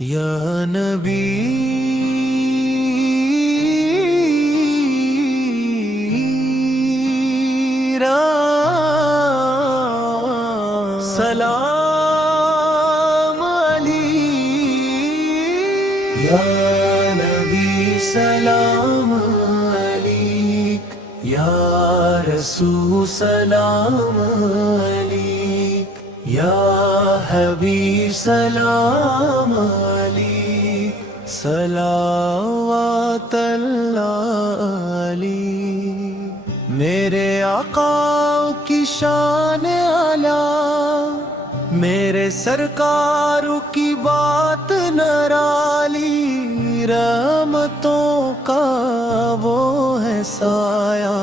یا نبی سلام علیک، یا نبی سلام علیک، یا رسول سلام علیک، یا حبیب سلام علیک، صلوات اللہ علیک۔ میرے آقا کی شان اعلیٰ، میرے سرکار کی بات نرالی، رحمتوں کا وہ ہے سایہ،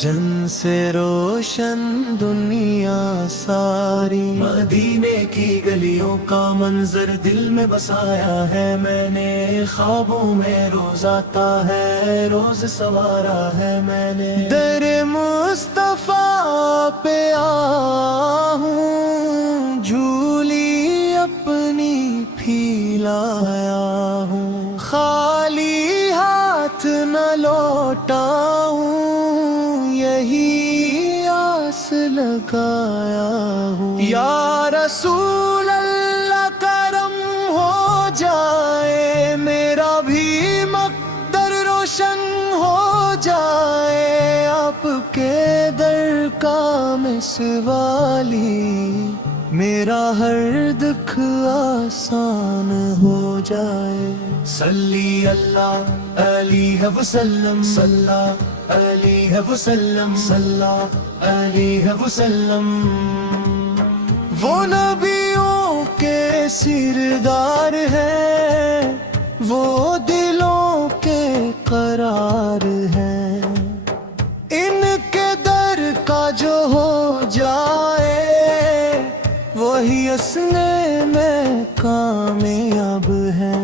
جن سے روشن دنیا ساری۔ مدینے کی گلیوں کا منظر دل میں بسایا ہے میں نے، خوابوں میں روز آتا ہے، روز سوارا ہے میں نے۔ در مصطفیٰ پہ آہوں، جھولی اپنی پھیلایا ہوں، خالی ہاتھ نہ لوٹاؤں، یہی آس لگایا ہوں۔ یا رسول اللہ کرم ہو جائے، میرا بھی مقدر روشن ہو جائے، آپ کے در کا مسوالی، میرا ہر دکھ آسان ہو جائے۔ صلی اللہ علیہ وسلم، صلی علیہ وسلم، صلی علیہ وسلم۔ وہ نبیوں کے سردار ہیں، وہ دلوں کے قرار ہیں، ان کے در کا جو ہو جائے، وہی اصلے میں کامیاب ہے۔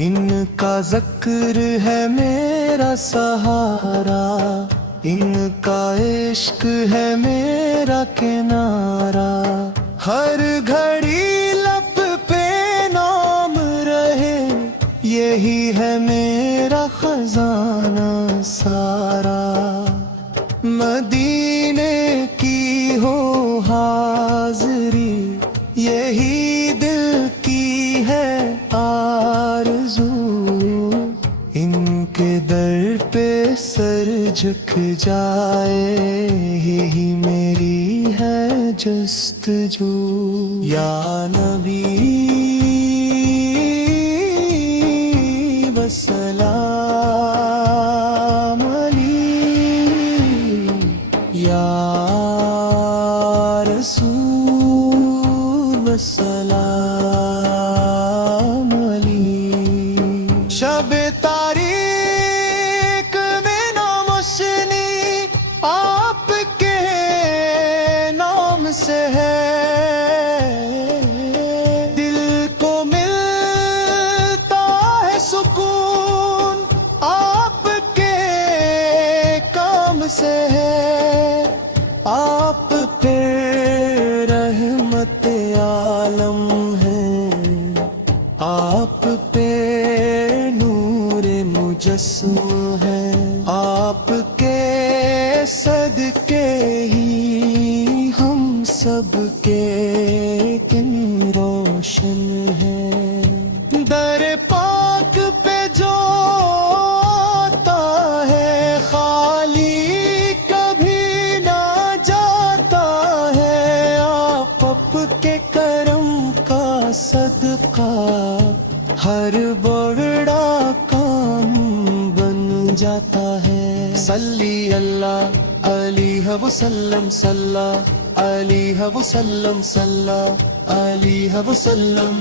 ان کا ذکر ہے میرا سہارا، ان کا عشق ہے میرا کنارہ، ہر گھڑی لب پہ نام رہے، یہی ہے میرا خزانہ سارا۔ مدینے کی ہو حاضری، یہی دل کی ہے آرزو، ان کے در پہ سر جھک جائے، یہی میری ہے جستجو۔ یا نبی وسلام علیک، یا رسول وسلام علیک۔ شب تاریک میں ناموشنی آپ کے نام سے ہے، دل کو ملتا ہے سکون آپ کے کام سے ہے، آپ پہ رحمت عالم ہے، آپ پہ نور مجسم ہے، آپ کے صدقے ہی ہم سب کے دن روشن ہے۔ در پاک پہ جو آتا ہے، خالی کبھی نہ جاتا ہے، آپ کے کرم کا صدقہ ہر بڑا کام بن جاتا ہے۔ صلی اللہ علیہ وسلم، صلی علیہ وسلم، صلی علیہ وسلم۔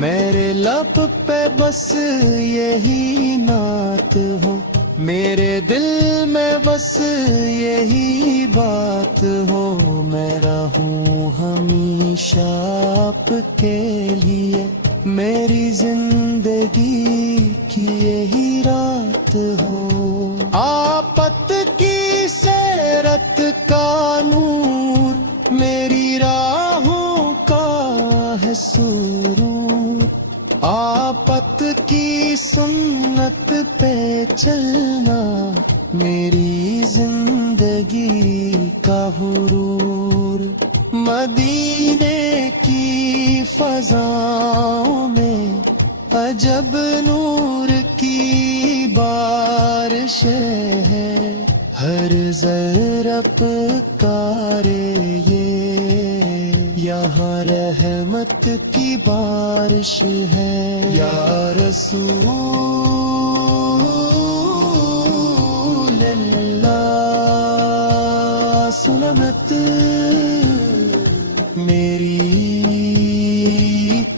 میرے لب پہ بس یہی نعت ہو، میرے دل میں بس یہی بات ہو، میں رہوں ہمیشہ آپ کے لیے، میری زندگی کی یہی رات ہو۔ آپت کی سیرت کا نور میری راہوں کا ہے سور آپت کی سنت پہ چلنا میری زندگی کا غرور، مدینے کی فضاؤں میں عجب نور کی بارش ہے، ہر ذرہ پکارے یہ یہاں رحمت کی بارش ہے۔ یا رسول اللہ سلامت میری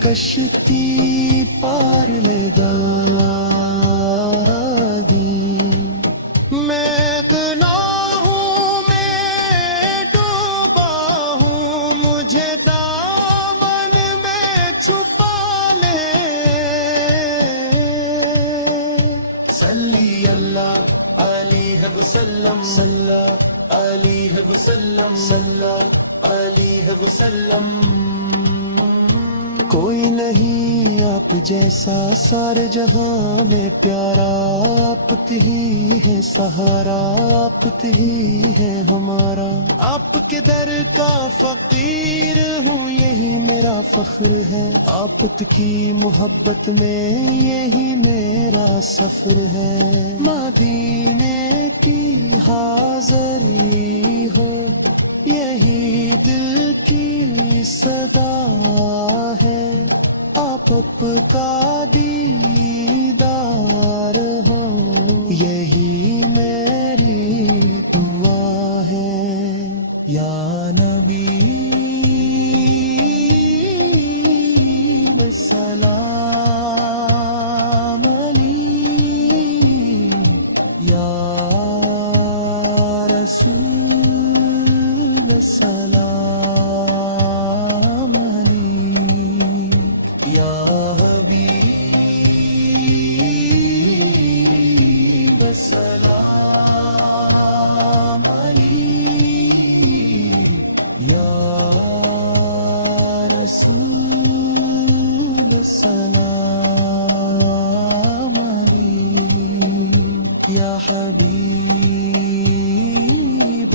کشتی پار لگا دی، میں گناہوں میں ڈوبا ہوں، مجھے دامن میں چھپا لے۔ صلی اللہ علیہ وسلم، صلی علیہ وسلم، صلی علیہ وسلم۔ کوئی نہیں آپ جیسا سارے جہاں میں پیارا، آپ ہی ہے سہارا، آپ ہی ہے ہمارا، آپ کے در کا فقیر ہوں یہی میرا فخر ہے، آپ کی محبت میں یہی میرا سفر ہے، مدینے کی حاضری ہو یہی دل کی صدا ہے، آپ کا دیدار ہو یہی میری دعا ہے۔ یا نبی سلام علیک، یا رسول سلام علیک، یا حبیب سلام علیک، یا رسول سلام علیک، یا حبیب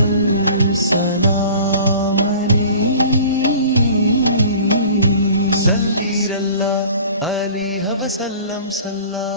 السلام علیک، صلی اللہ علیہ وسلم، صلی